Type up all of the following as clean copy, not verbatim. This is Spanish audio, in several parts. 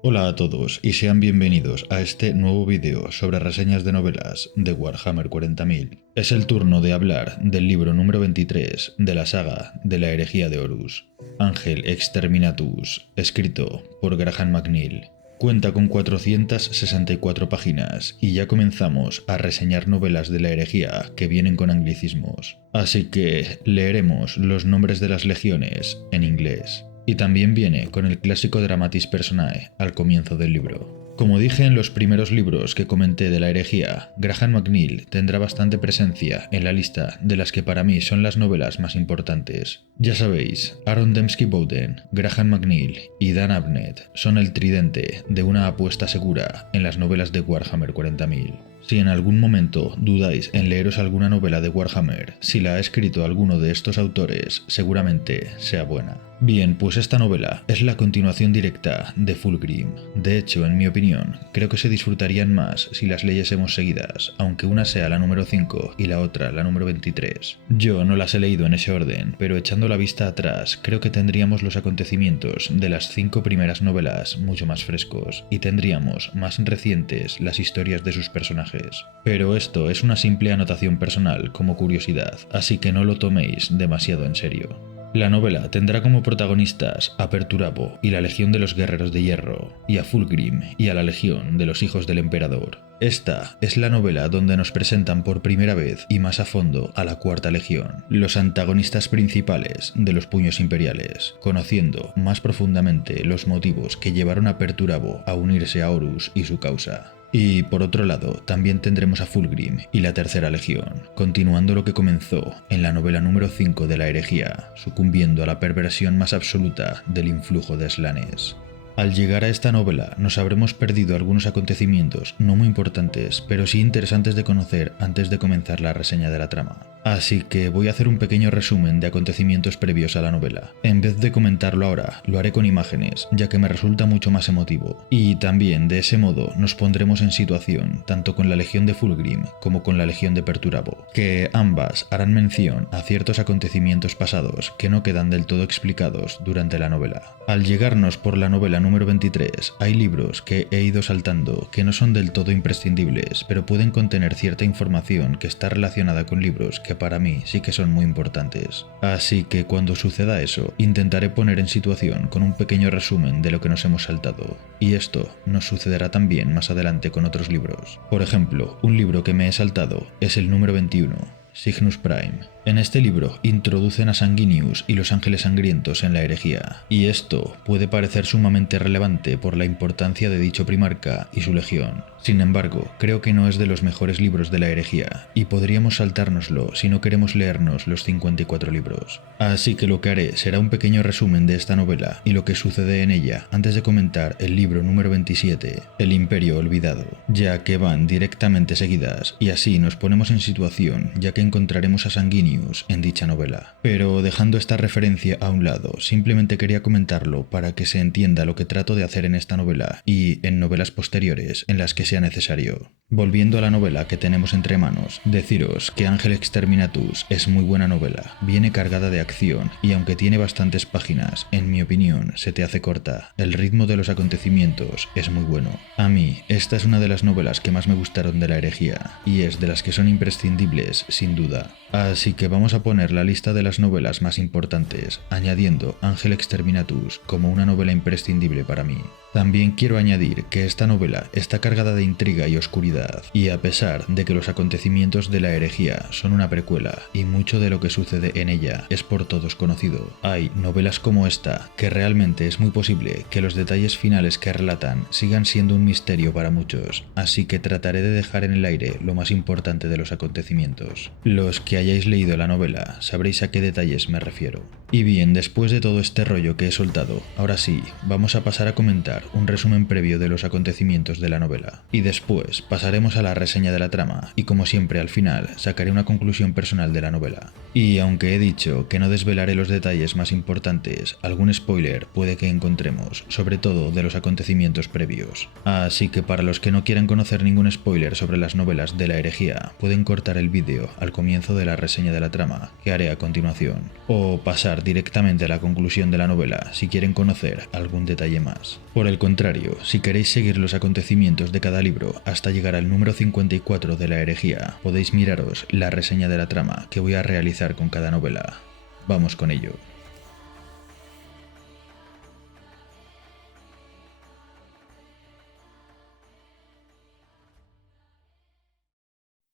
Hola a todos y sean bienvenidos a este nuevo vídeo sobre reseñas de novelas de Warhammer 40.000. Es el turno de hablar del libro número 23 de la saga de la herejía de Horus, Ángel Exterminatus, escrito por Graham McNeill. Cuenta con 464 páginas y ya comenzamos a reseñar novelas de la herejía que vienen con anglicismos. Así que leeremos los nombres de las legiones en inglés. Y también viene con el clásico Dramatis Personae al comienzo del libro. Como dije en los primeros libros que comenté de la herejía, Graham McNeill tendrá bastante presencia en la lista de las que para mí son las novelas más importantes. Ya sabéis, Aaron Dembski-Bowden, Graham McNeill y Dan Abnett son el tridente de una apuesta segura en las novelas de Warhammer 40.000. Si en algún momento dudáis en leeros alguna novela de Warhammer, si la ha escrito alguno de estos autores, seguramente sea buena. Bien, pues esta novela es la continuación directa de Fulgrim. De hecho, en mi opinión, creo que se disfrutarían más si las leyésemos seguidas, aunque una sea la número 5 y la otra la número 23. Yo no las he leído en ese orden, pero echando la vista atrás, creo que tendríamos los acontecimientos de las 5 primeras novelas mucho más frescos, y tendríamos más recientes las historias de sus personajes. Pero esto es una simple anotación personal como curiosidad, así que no lo toméis demasiado en serio. La novela tendrá como protagonistas a Perturabo y la Legión de los Guerreros de Hierro, y a Fulgrim y a la Legión de los Hijos del Emperador. Esta es la novela donde nos presentan por primera vez y más a fondo a la Cuarta Legión, los antagonistas principales de los Puños Imperiales, conociendo más profundamente los motivos que llevaron a Perturabo a unirse a Horus y su causa. Y por otro lado, también tendremos a Fulgrim y la Tercera Legión, continuando lo que comenzó en la novela número 5 de la herejía, sucumbiendo a la perversión más absoluta del influjo de Slanes. Al llegar a esta novela nos habremos perdido algunos acontecimientos no muy importantes, pero sí interesantes de conocer antes de comenzar la reseña de la trama. Así que voy a hacer un pequeño resumen de acontecimientos previos a la novela. En vez de comentarlo ahora, lo haré con imágenes, ya que me resulta mucho más emotivo. Y también de ese modo nos pondremos en situación, tanto con la Legión de Fulgrim como con la Legión de Perturabo, que ambas harán mención a ciertos acontecimientos pasados que no quedan del todo explicados durante la novela. Al llegarnos por la novela número 23, hay libros que he ido saltando que no son del todo imprescindibles, pero pueden contener cierta información que está relacionada con libros que para mí sí que son muy importantes. Así que cuando suceda eso, intentaré poner en situación con un pequeño resumen de lo que nos hemos saltado. Y esto nos sucederá también más adelante con otros libros. Por ejemplo, un libro que me he saltado es el número 21, Cygnus Prime. En este libro introducen a Sanguinius y los Ángeles Sangrientos en la herejía, y esto puede parecer sumamente relevante por la importancia de dicho primarca y su legión. Sin embargo, creo que no es de los mejores libros de la herejía, y podríamos saltárnoslo si no queremos leernos los 54 libros. Así que lo que haré será un pequeño resumen de esta novela y lo que sucede en ella antes de comentar el libro número 27, El Imperio Olvidado, ya que van directamente seguidas, y así nos ponemos en situación ya que encontraremos a Sanguinius en dicha novela. Pero dejando esta referencia a un lado, simplemente quería comentarlo para que se entienda lo que trato de hacer en esta novela y en novelas posteriores en las que sea necesario. Volviendo a la novela que tenemos entre manos, deciros que Ángel Exterminatus es muy buena novela, viene cargada de acción y aunque tiene bastantes páginas, en mi opinión se te hace corta. El ritmo de los acontecimientos es muy bueno. A mí, esta es una de las novelas que más me gustaron de la herejía y es de las que son imprescindibles, sin duda. Así que vamos a poner la lista de las novelas más importantes, añadiendo Ángel Exterminatus como una novela imprescindible para mí. También quiero añadir que esta novela está cargada de intriga y oscuridad, y a pesar de que los acontecimientos de la herejía son una precuela y mucho de lo que sucede en ella es por todos conocido, hay novelas como esta que realmente es muy posible que los detalles finales que relatan sigan siendo un misterio para muchos, así que trataré de dejar en el aire lo más importante de los acontecimientos. Los que hayáis leído la novela sabréis a qué detalles me refiero. Y bien, después de todo este rollo que he soltado, ahora sí, vamos a pasar a comentar un resumen previo de los acontecimientos de la novela, y después pasaré pasaremos a la reseña de la trama y como siempre al final sacaré una conclusión personal de la novela. Y aunque he dicho que no desvelaré los detalles más importantes, algún spoiler puede que encontremos, sobre todo de los acontecimientos previos. Así que para los que no quieran conocer ningún spoiler sobre las novelas de la herejía, pueden cortar el vídeo al comienzo de la reseña de la trama, que haré a continuación, o pasar directamente a la conclusión de la novela si quieren conocer algún detalle más. Por el contrario, si queréis seguir los acontecimientos de cada libro hasta llegar al número 54 de la herejía, podéis miraros la reseña de la trama que voy a realizar con cada novela. Vamos con ello.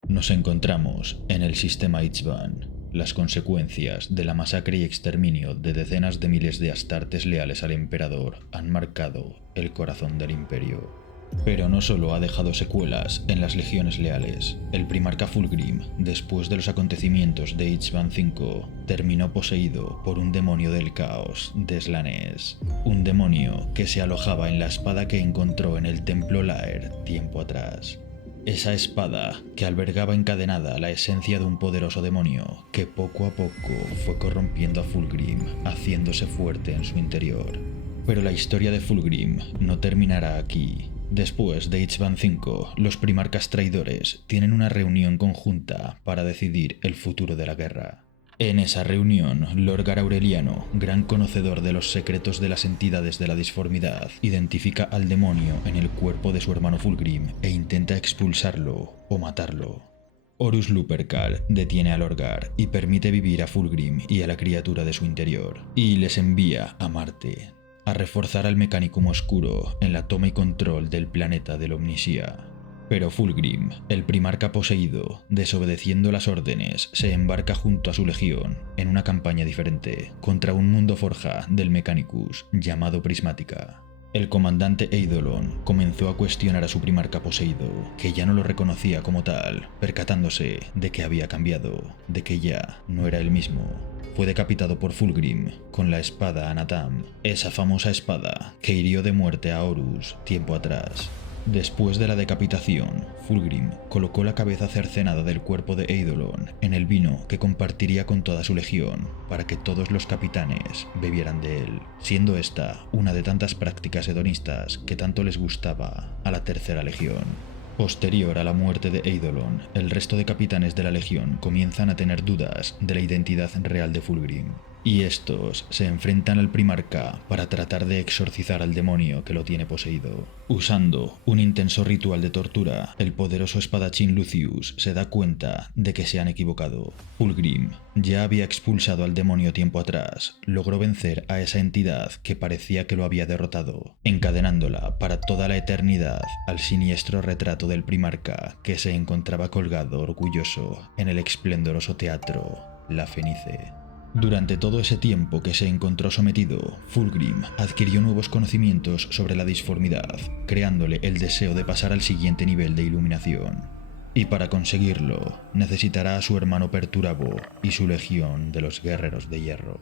Nos encontramos en el sistema Ichban. Las consecuencias de la masacre y exterminio de decenas de miles de astartes leales al emperador han marcado el corazón del imperio. Pero no solo ha dejado secuelas en las legiones leales. El primarca Fulgrim, después de los acontecimientos de Ichban V, terminó poseído por un demonio del caos de Slanesh. Un demonio que se alojaba en la espada que encontró en el templo Laer tiempo atrás. Esa espada que albergaba encadenada la esencia de un poderoso demonio que poco a poco fue corrompiendo a Fulgrim, haciéndose fuerte en su interior. Pero la historia de Fulgrim no terminará aquí. Después de Ichban V, los primarcas traidores tienen una reunión conjunta para decidir el futuro de la guerra. En esa reunión, Lorgar Aureliano, gran conocedor de los secretos de las entidades de la disformidad, identifica al demonio en el cuerpo de su hermano Fulgrim e intenta expulsarlo o matarlo. Horus Lupercal detiene a Lorgar y permite vivir a Fulgrim y a la criatura de su interior, y les envía a Marte, a reforzar al Mechanicum Oscuro en la toma y control del planeta del Omnisia. Pero Fulgrim, el primarca poseído, desobedeciendo las órdenes, se embarca junto a su legión en una campaña diferente contra un mundo forja del Mechanicus llamado Prismática. El comandante Eidolon comenzó a cuestionar a su primarca poseído, que ya no lo reconocía como tal, percatándose de que había cambiado, de que ya no era el mismo. Fue decapitado por Fulgrim con la espada Anatam, esa famosa espada que hirió de muerte a Horus tiempo atrás. Después de la decapitación, Fulgrim colocó la cabeza cercenada del cuerpo de Eidolon en el vino que compartiría con toda su legión para que todos los capitanes bebieran de él, siendo esta una de tantas prácticas hedonistas que tanto les gustaba a la Tercera Legión. Posterior a la muerte de Eidolon, el resto de capitanes de la legión comienzan a tener dudas de la identidad real de Fulgrim, y estos se enfrentan al primarca para tratar de exorcizar al demonio que lo tiene poseído. Usando un intenso ritual de tortura, el poderoso espadachín Lucius se da cuenta de que se han equivocado. Fulgrim ya había expulsado al demonio tiempo atrás, logró vencer a esa entidad que parecía que lo había derrotado, encadenándola para toda la eternidad al siniestro retrato del primarca que se encontraba colgado orgulloso en el esplendoroso teatro La Fenice. Durante todo ese tiempo que se encontró sometido, Fulgrim adquirió nuevos conocimientos sobre la disformidad, creándole el deseo de pasar al siguiente nivel de iluminación. Y para conseguirlo, necesitará a su hermano Perturabo y su legión de los Guerreros de Hierro.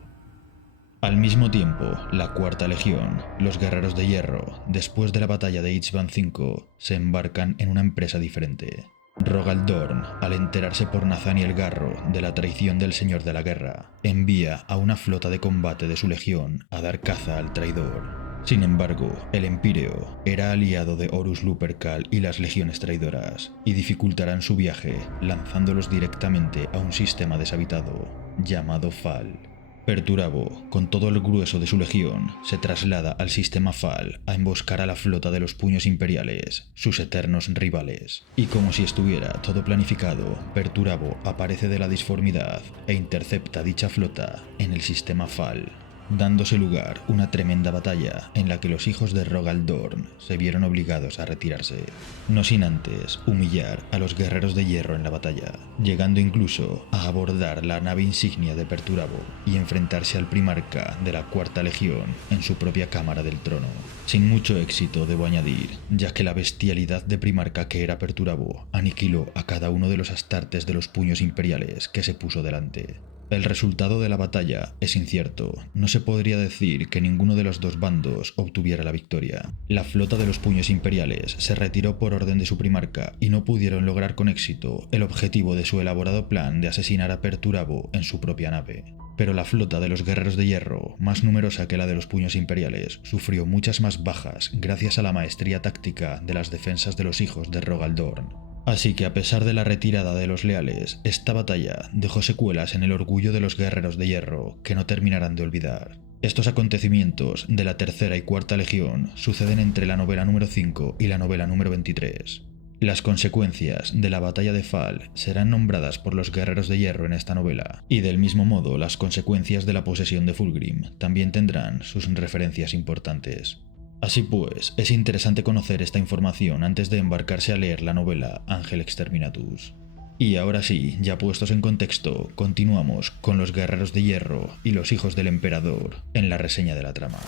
Al mismo tiempo, la Cuarta Legión, los Guerreros de Hierro, después de la batalla de Ichban V, se embarcan en una empresa diferente. Rogal Dorn, al enterarse por Nathaniel Garro de la traición del Señor de la Guerra, envía a una flota de combate de su legión a dar caza al traidor. Sin embargo, el Empíreo era aliado de Horus Lupercal y las legiones traidoras, y dificultarán su viaje lanzándolos directamente a un sistema deshabitado, llamado Fal. Perturabo, con todo el grueso de su legión, se traslada al sistema Fal a emboscar a la flota de los puños imperiales, sus eternos rivales. Y como si estuviera todo planificado, Perturabo aparece de la disformidad e intercepta dicha flota en el sistema Fal, dándose lugar una tremenda batalla en la que los hijos de Rogal Dorn se vieron obligados a retirarse, no sin antes humillar a los guerreros de hierro en la batalla, llegando incluso a abordar la nave insignia de Perturabo y enfrentarse al primarca de la Cuarta Legión en su propia cámara del trono. Sin mucho éxito, debo añadir, ya que la bestialidad de primarca que era Perturabo aniquiló a cada uno de los astartes de los puños imperiales que se puso delante. El resultado de la batalla es incierto. No se podría decir que ninguno de los dos bandos obtuviera la victoria. La flota de los puños imperiales se retiró por orden de su primarca y no pudieron lograr con éxito el objetivo de su elaborado plan de asesinar a Perturabo en su propia nave. Pero la flota de los guerreros de hierro, más numerosa que la de los puños imperiales, sufrió muchas más bajas gracias a la maestría táctica de las defensas de los hijos de Rogaldorn. Así que a pesar de la retirada de los leales, esta batalla dejó secuelas en el orgullo de los guerreros de hierro que no terminarán de olvidar. Estos acontecimientos de la tercera y cuarta legión suceden entre la novela número 5 y la novela número 23. Las consecuencias de la batalla de Fall serán nombradas por los guerreros de hierro en esta novela, y del mismo modo las consecuencias de la posesión de Fulgrim también tendrán sus referencias importantes. Así pues, es interesante conocer esta información antes de embarcarse a leer la novela Ángel Exterminatus. Y ahora sí, ya puestos en contexto, continuamos con los guerreros de hierro y los hijos del emperador en la reseña de la trama.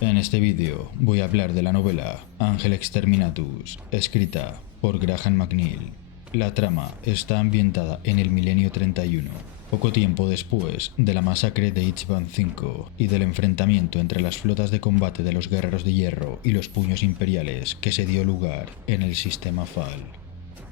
En este vídeo voy a hablar de la novela Ángel Exterminatus, escrita por Graham McNeill. La trama está ambientada en el milenio 31, poco tiempo después de la masacre de Ichban V y del enfrentamiento entre las flotas de combate de los guerreros de hierro y los puños imperiales que se dio lugar en el sistema Fall.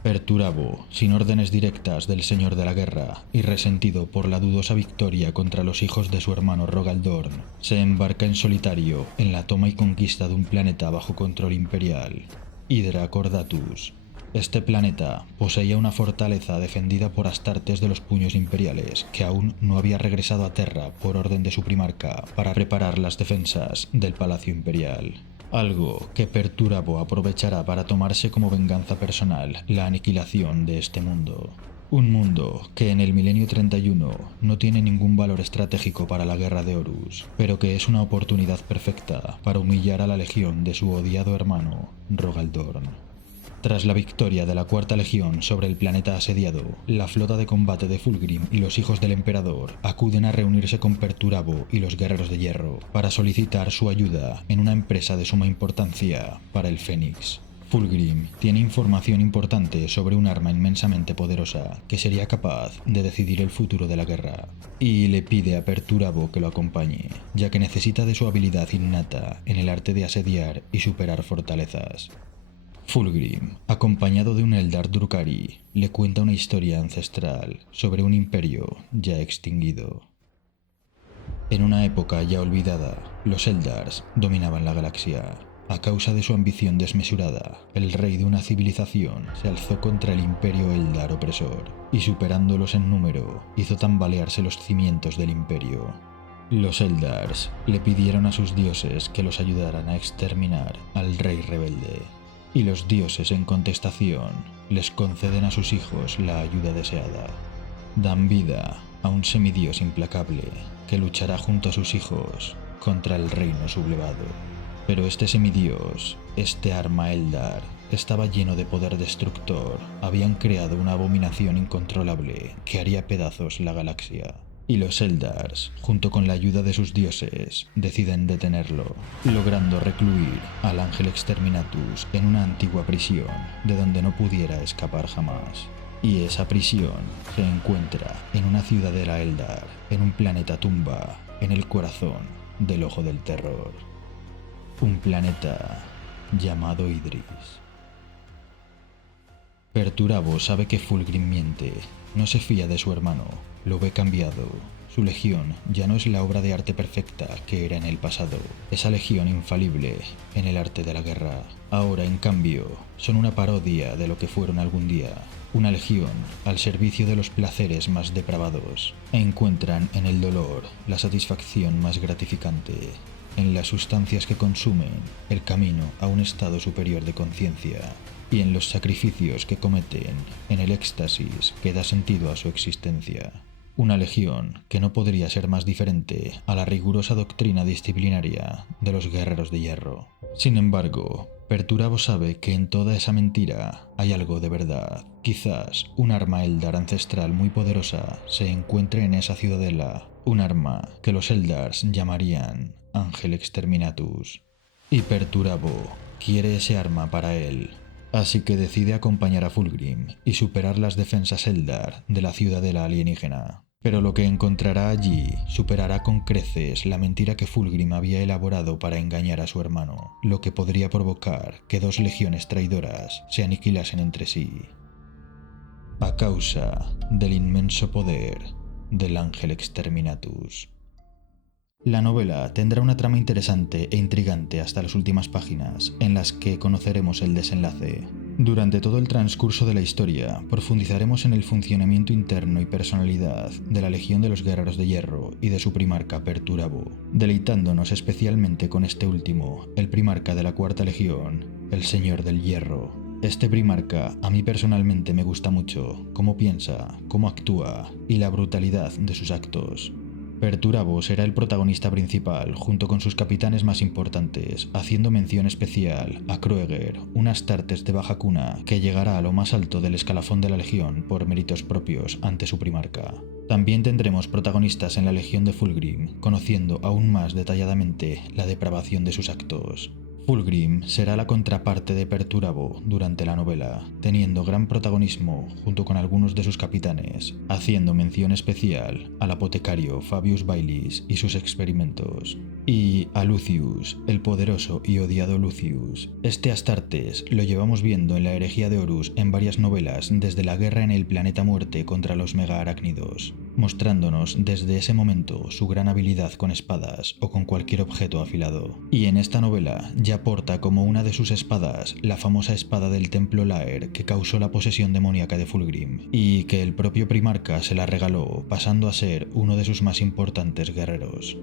Perturabo, sin órdenes directas del Señor de la Guerra y resentido por la dudosa victoria contra los hijos de su hermano Rogaldorn, se embarca en solitario en la toma y conquista de un planeta bajo control imperial, Hydra Cordatus. Este planeta poseía una fortaleza defendida por astartes de los puños imperiales que aún no había regresado a Terra por orden de su primarca para preparar las defensas del Palacio Imperial. Algo que Perturabo aprovechará para tomarse como venganza personal la aniquilación de este mundo. Un mundo que en el milenio 31 no tiene ningún valor estratégico para la guerra de Horus, pero que es una oportunidad perfecta para humillar a la legión de su odiado hermano, Rogaldorn. Tras la victoria de la Cuarta Legión sobre el planeta asediado, la flota de combate de Fulgrim y los hijos del emperador acuden a reunirse con Perturabo y los guerreros de hierro para solicitar su ayuda en una empresa de suma importancia para el Fénix. Fulgrim tiene información importante sobre un arma inmensamente poderosa que sería capaz de decidir el futuro de la guerra, y le pide a Perturabo que lo acompañe, ya que necesita de su habilidad innata en el arte de asediar y superar fortalezas. Fulgrim, acompañado de un Eldar Drukhari, le cuenta una historia ancestral sobre un imperio ya extinguido. En una época ya olvidada, los Eldars dominaban la galaxia. A causa de su ambición desmesurada, el rey de una civilización se alzó contra el imperio Eldar opresor, y superándolos en número, hizo tambalearse los cimientos del imperio. Los Eldars le pidieron a sus dioses que los ayudaran a exterminar al rey rebelde. Y los dioses en contestación les conceden a sus hijos la ayuda deseada. Dan vida a un semidios implacable que luchará junto a sus hijos contra el reino sublevado. Pero este semidios, este arma Eldar, estaba lleno de poder destructor. Habían creado una abominación incontrolable que haría pedazos la galaxia. Y los Eldars, junto con la ayuda de sus dioses, deciden detenerlo, logrando recluir al Ángel Exterminatus en una antigua prisión de donde no pudiera escapar jamás. Y esa prisión se encuentra en una ciudadela Eldar, en un planeta tumba, en el corazón del Ojo del Terror. Un planeta llamado Idris. Perturabo sabe que Fulgrim miente, no se fía de su hermano, lo ve cambiado. Su legión ya no es la obra de arte perfecta que era en el pasado, esa legión infalible en el arte de la guerra. Ahora, en cambio, son una parodia de lo que fueron algún día, una legión al servicio de los placeres más depravados. Encuentran en el dolor la satisfacción más gratificante, en las sustancias que consumen el camino a un estado superior de conciencia, y en los sacrificios que cometen en el éxtasis que da sentido a su existencia. Una legión que no podría ser más diferente a la rigurosa doctrina disciplinaria de los guerreros de hierro. Sin embargo, Perturabo sabe que en toda esa mentira hay algo de verdad. Quizás un arma Eldar ancestral muy poderosa se encuentre en esa ciudadela, un arma que los Eldars llamarían Ángel Exterminatus. Y Perturabo quiere ese arma para él. Así que decide acompañar a Fulgrim y superar las defensas Eldar de la ciudadela alienígena. Pero lo que encontrará allí superará con creces la mentira que Fulgrim había elaborado para engañar a su hermano, lo que podría provocar que dos legiones traidoras se aniquilasen entre sí. A causa del inmenso poder del Ángel Exterminatus. La novela tendrá una trama interesante e intrigante hasta las últimas páginas, en las que conoceremos el desenlace. Durante todo el transcurso de la historia, profundizaremos en el funcionamiento interno y personalidad de la Legión de los Guerreros de Hierro y de su primarca Perturabo, deleitándonos especialmente con este último, el primarca de la Cuarta Legión, el Señor del Hierro. Este primarca a mí personalmente me gusta mucho, cómo piensa, cómo actúa y la brutalidad de sus actos. Perturabo será el protagonista principal junto con sus capitanes más importantes, haciendo mención especial a Krueger, un Astartes de baja cuna que llegará a lo más alto del escalafón de la Legión por méritos propios ante su primarca. También tendremos protagonistas en la Legión de Fulgrim, conociendo aún más detalladamente la depravación de sus actos. Fulgrim será la contraparte de Perturabo durante la novela, teniendo gran protagonismo junto con algunos de sus capitanes, haciendo mención especial al apotecario Fabius Bailis y sus experimentos, y a Lucius, el poderoso y odiado Lucius. Este Astartes lo llevamos viendo en la herejía de Horus en varias novelas desde la guerra en el planeta Muerte contra los mega-arácnidos, mostrándonos desde ese momento su gran habilidad con espadas o con cualquier objeto afilado. Y en esta novela ya porta como una de sus espadas la famosa espada del templo Laer que causó la posesión demoníaca de Fulgrim, y que el propio primarca se la regaló, pasando a ser uno de sus más importantes guerreros.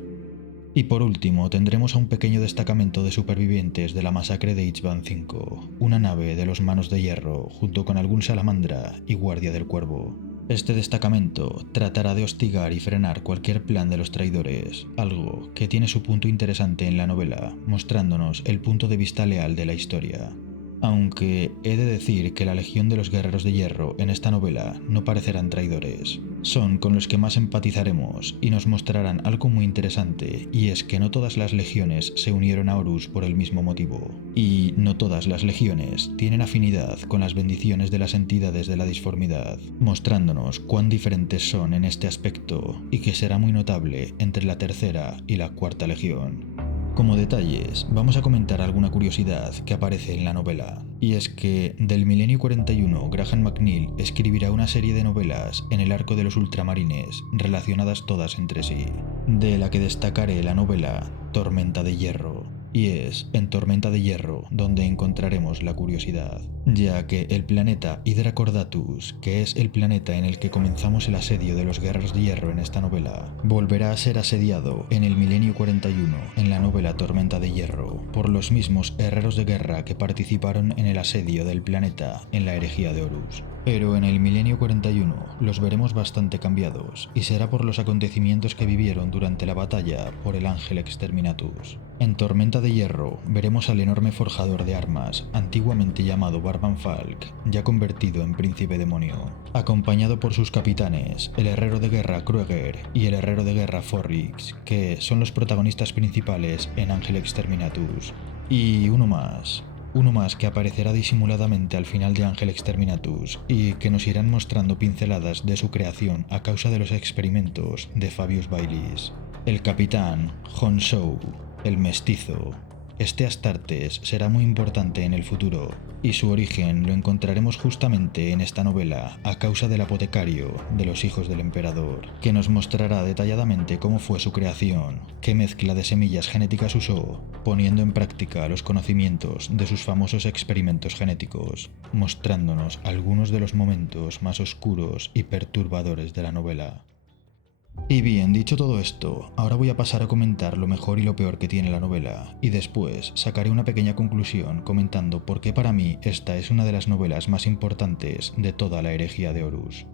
Y por último tendremos a un pequeño destacamento de supervivientes de la masacre de Ichvan V, una nave de los Manos de Hierro junto con algún salamandra y guardia del cuervo. Este destacamento tratará de hostigar y frenar cualquier plan de los traidores, algo que tiene su punto interesante en la novela, mostrándonos el punto de vista leal de la historia. Aunque he de decir que la Legión de los Guerreros de Hierro en esta novela no parecerán traidores. Son con los que más empatizaremos y nos mostrarán algo muy interesante, y es que no todas las legiones se unieron a Horus por el mismo motivo. Y no todas las legiones tienen afinidad con las bendiciones de las entidades de la disformidad, mostrándonos cuán diferentes son en este aspecto y que será muy notable entre la tercera y la cuarta legión. Como detalles, vamos a comentar alguna curiosidad que aparece en la novela, y es que del milenio 41 Graham McNeill escribirá una serie de novelas en el arco de los ultramarines, relacionadas todas entre sí, de la que destacaré la novela Tormenta de Hierro. Y es en Tormenta de Hierro donde encontraremos la curiosidad, ya que el planeta Hydra Cordatus, que es el planeta en el que comenzamos el asedio de los Guerreros de Hierro en esta novela, volverá a ser asediado en el milenio 41 en la novela Tormenta de Hierro por los mismos herreros de guerra que participaron en el asedio del planeta en la herejía de Horus. Pero en el milenio 41 los veremos bastante cambiados, y será por los acontecimientos que vivieron durante la batalla por el Ángel Exterminatus. En Tormenta de Hierro veremos al enorme forjador de armas, antiguamente llamado Barban Falk, ya convertido en príncipe demonio, acompañado por sus capitanes, el herrero de guerra Krueger y el herrero de guerra Forrix, que son los protagonistas principales en Ángel Exterminatus. Y uno más que aparecerá disimuladamente al final de Ángel Exterminatus y que nos irán mostrando pinceladas de su creación a causa de los experimentos de Fabius Bailis. El capitán Honshu, el mestizo. Este Astartes será muy importante en el futuro, y su origen lo encontraremos justamente en esta novela a causa del apotecario de los hijos del emperador, que nos mostrará detalladamente cómo fue su creación, qué mezcla de semillas genéticas usó, poniendo en práctica los conocimientos de sus famosos experimentos genéticos, mostrándonos algunos de los momentos más oscuros y perturbadores de la novela. Y bien, dicho todo esto, ahora voy a pasar a comentar lo mejor y lo peor que tiene la novela, y después sacaré una pequeña conclusión comentando por qué para mí esta es una de las novelas más importantes de toda la herejía de Horus.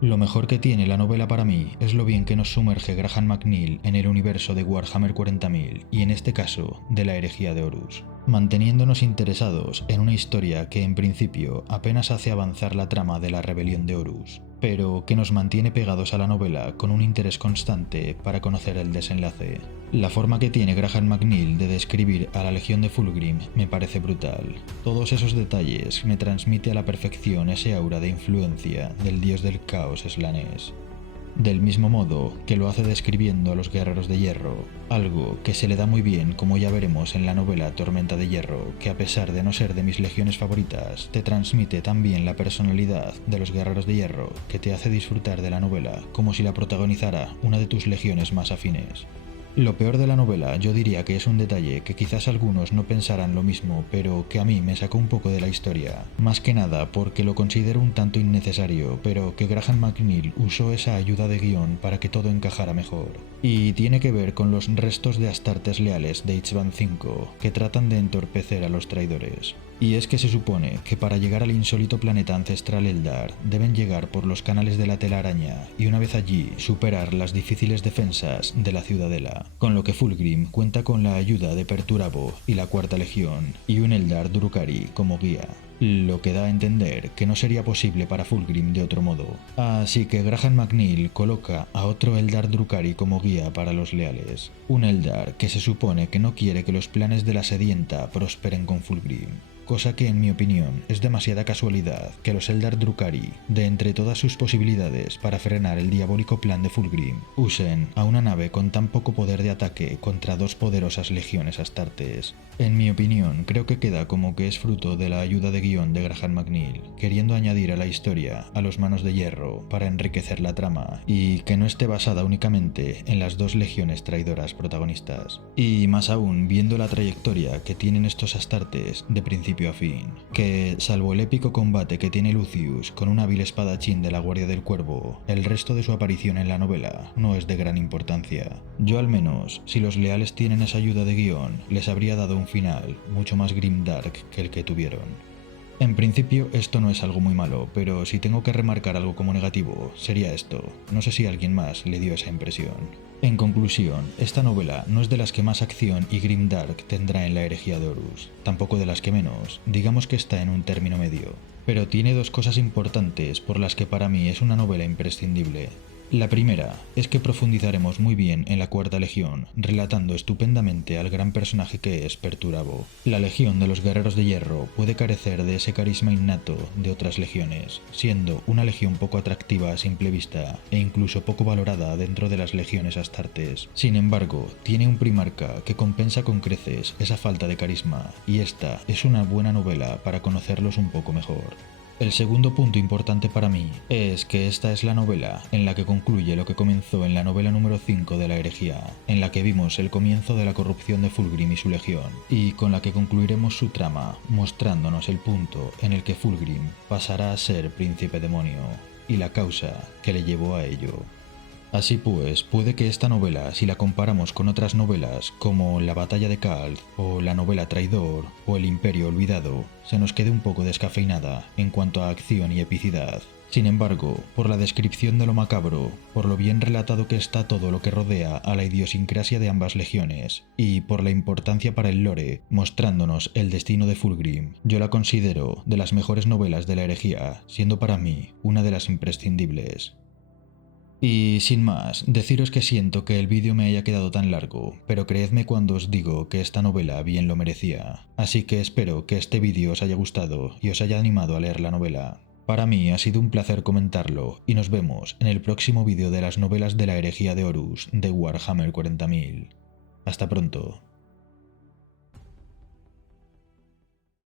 Lo mejor que tiene la novela para mí es lo bien que nos sumerge Graham McNeill en el universo de Warhammer 40.000 y en este caso de la herejía de Horus. manteniéndonos interesados en una historia que en principio apenas hace avanzar la trama de la rebelión de Horus, pero que nos mantiene pegados a la novela con un interés constante para conocer el desenlace. La forma que tiene Graham McNeill de describir a la Legión de Fulgrim me parece brutal. Todos esos detalles me transmite a la perfección ese aura de influencia del dios del caos Slanesh. Del mismo modo que lo hace describiendo a los guerreros de hierro, algo que se le da muy bien como ya veremos en la novela Tormenta de Hierro, que a pesar de no ser de mis legiones favoritas, te transmite también la personalidad de los guerreros de hierro que te hace disfrutar de la novela como si la protagonizara una de tus legiones más afines. Lo peor de la novela yo diría que es un detalle que quizás algunos no pensarán lo mismo, pero que a mí me sacó un poco de la historia. Más que nada porque lo considero un tanto innecesario, pero que Graham McNeill usó esa ayuda de guión para que todo encajara mejor. Y tiene que ver con los restos de astartes leales de Ichvan V, que tratan de entorpecer a los traidores. Y es que se supone que para llegar al insólito planeta ancestral Eldar deben llegar por los canales de la telaraña y una vez allí superar las difíciles defensas de la ciudadela, con lo que Fulgrim cuenta con la ayuda de Perturabo y la Cuarta Legión y un Eldar Drukhari como guía, lo que da a entender que no sería posible para Fulgrim de otro modo. Así que Graham McNeill coloca a otro Eldar Drukhari como guía para los leales, un Eldar que se supone que no quiere que los planes de la Sedienta prosperen con Fulgrim. Cosa que en mi opinión es demasiada casualidad que los Eldar Drukhari, de entre todas sus posibilidades para frenar el diabólico plan de Fulgrim, usen a una nave con tan poco poder de ataque contra dos poderosas legiones astartes. En mi opinión creo que queda como que es fruto de la ayuda de guión de Graham McNeill, queriendo añadir a la historia a los Manos de Hierro para enriquecer la trama y que no esté basada únicamente en las dos legiones traidoras protagonistas. Y más aún viendo la trayectoria que tienen estos astartes de principio a fin, que salvo el épico combate que tiene Lucius con un hábil espadachín de la Guardia del Cuervo, el resto de su aparición en la novela no es de gran importancia. Yo al menos, si los leales tienen esa ayuda de guión, les habría dado un final mucho más grimdark que el que tuvieron. En principio esto no es algo muy malo, pero si tengo que remarcar algo como negativo, sería esto. No sé si a alguien más le dio esa impresión. En conclusión, esta novela no es de las que más acción y grimdark tendrá en la herejía de Horus, tampoco de las que menos, digamos que está en un término medio. Pero tiene dos cosas importantes por las que para mí es una novela imprescindible. La primera es que profundizaremos muy bien en la Cuarta Legión, relatando estupendamente al gran personaje que es Perturabo. La Legión de los Guerreros de Hierro puede carecer de ese carisma innato de otras legiones, siendo una legión poco atractiva a simple vista e incluso poco valorada dentro de las legiones astartes. Sin embargo, tiene un primarca que compensa con creces esa falta de carisma, y esta es una buena novela para conocerlos un poco mejor. El segundo punto importante para mí es que esta es la novela en la que concluye lo que comenzó en la novela número 5 de la herejía, en la que vimos el comienzo de la corrupción de Fulgrim y su legión, y con la que concluiremos su trama, mostrándonos el punto en el que Fulgrim pasará a ser príncipe demonio, y la causa que le llevó a ello. Así pues, puede que esta novela, si la comparamos con otras novelas como La batalla de Khal o la novela Traidor o El Imperio Olvidado, se nos quede un poco descafeinada en cuanto a acción y epicidad. Sin embargo, por la descripción de lo macabro, por lo bien relatado que está todo lo que rodea a la idiosincrasia de ambas legiones, y por la importancia para el lore, mostrándonos el destino de Fulgrim, yo la considero de las mejores novelas de la herejía, siendo para mí una de las imprescindibles. Y sin más, deciros que siento que el vídeo me haya quedado tan largo, pero creedme cuando os digo que esta novela bien lo merecía. Así que espero que este vídeo os haya gustado y os haya animado a leer la novela. Para mí ha sido un placer comentarlo y nos vemos en el próximo vídeo de las novelas de la herejía de Horus de Warhammer 40.000. Hasta pronto.